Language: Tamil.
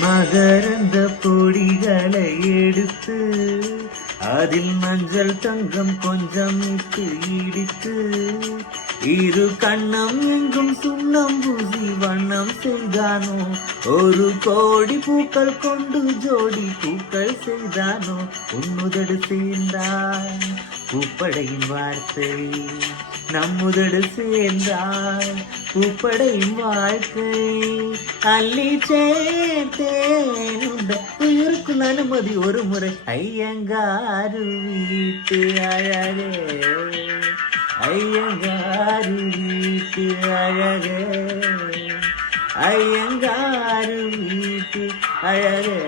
மகரந்த பொடிகளை எடுத்து அதில் மஞ்சள் தங்கம் கொஞ்சம் இட்டு இடித்து இரு கண்ணம் எங்கும் சுண்ணம் பூசி வண்ணம் செய்தானோ ஒரு கோடி பூக்கள் கொண்டு ஜோடி பூக்கள் செய்தானோ உன்னுதடு சேர்ந்தான் பூப்படையும் வார்த்தை நம்முதடு சேர்ந்தால் பூப்படையும் வாழ்க்கை அள்ளி சேர்த்தேன் உயிருக்கும் அனுமதி ஒரு முறை ஐயங்காரு வீட்டு அழகே ஐயங்காரு வீட்டு அழகே ஐயங்காரு வீட்டு அழகே